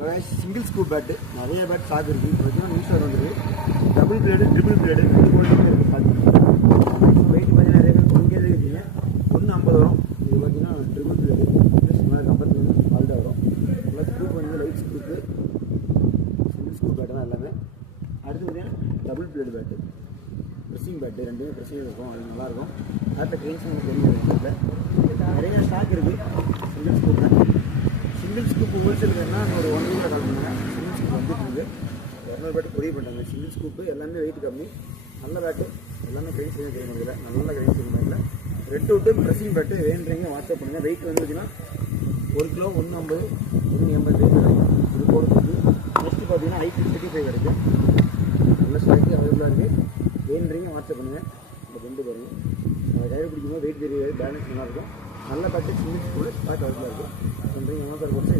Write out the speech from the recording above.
Single scoop bat நிறைய bad stock இருக்குது. இப்போ பார்த்தீங்கன்னா நியூஸில் வந்துருக்கு டபுள் பிளேடு ட்ரிபிள் பிளேடு 2 குவாலிட்டியில் இருக்குது ஸ்டாக். வெயிட் பார்த்தீங்கன்னா நிறைய பேர் 1 கேஜி இருக்கீங்க 150 வரும். இது பார்த்தீங்கன்னா ட்ரிபிள் பிளேடு மேலே கம்பெனி ஃபால்ட் வரும். நல்லா ஸ்கூப் வந்து light scoop single scoop bat தான் எல்லாமே. அடுத்து பார்த்தீங்கன்னா double blade bat pressing bat ரெண்டுமே ப்ரெஸ்ஸிங் இருக்கும். அது நல்லாயிருக்கும். அடுத்த ட்ரெயின்ஸ் நமக்கு தெரியும். நிறைய ஸ்டாக் இருக்குது சிங்கிள் ஸ்கூப்பில். சிங்கிள் ஸ்கூப் ஹோல்சேல் வேணுன்னா ஒரு 1 வீக்கில் கால் பண்ணுங்கள். சிங்கிள் ஸ்கூப் வந்துட்டு 200 பேட்டு கொரிய பண்ணுறாங்க. சிங்கிள் ஸ்கூப்பு எல்லாமே வெயிட் கம்மி நல்ல பேட்டு எல்லாமே கிரெயின் செய்ய செய்ய முடியல நல்ல கிரெயின் செய்ய முடியல. ரெட் அவுட்டு ப்ரெஸ்ஸிங் பேட்டு வேணுறீங்க வாட்ஸ்அப் பண்ணுங்கள். வெயிட் வந்து பார்த்தீங்கன்னா 1 கிலோ 150 180 இது போடுறது. நெக்ஸ்ட்டு பார்த்தீங்கன்னா I-35 இருக்குது. நல்ல ஸ்டாக்கு அவைலபிளாக இருக்குது. வேணுறீங்க வாட்ஸ்அப் பண்ணுங்கள். இந்த கொண்டு பாருங்கள் அதை கையில் பிடிக்கும்போது வெயிட் தெரியாது பேலன்ஸ் நல்லாயிருக்கும். நல்ல பேட்டு சிங்கிள் ஸ்கூலில் ஸ்டாக் அவைலபிளாக இருக்குது. பண்ணுறீங்க எவ்வளோ பேர் கொடுத்து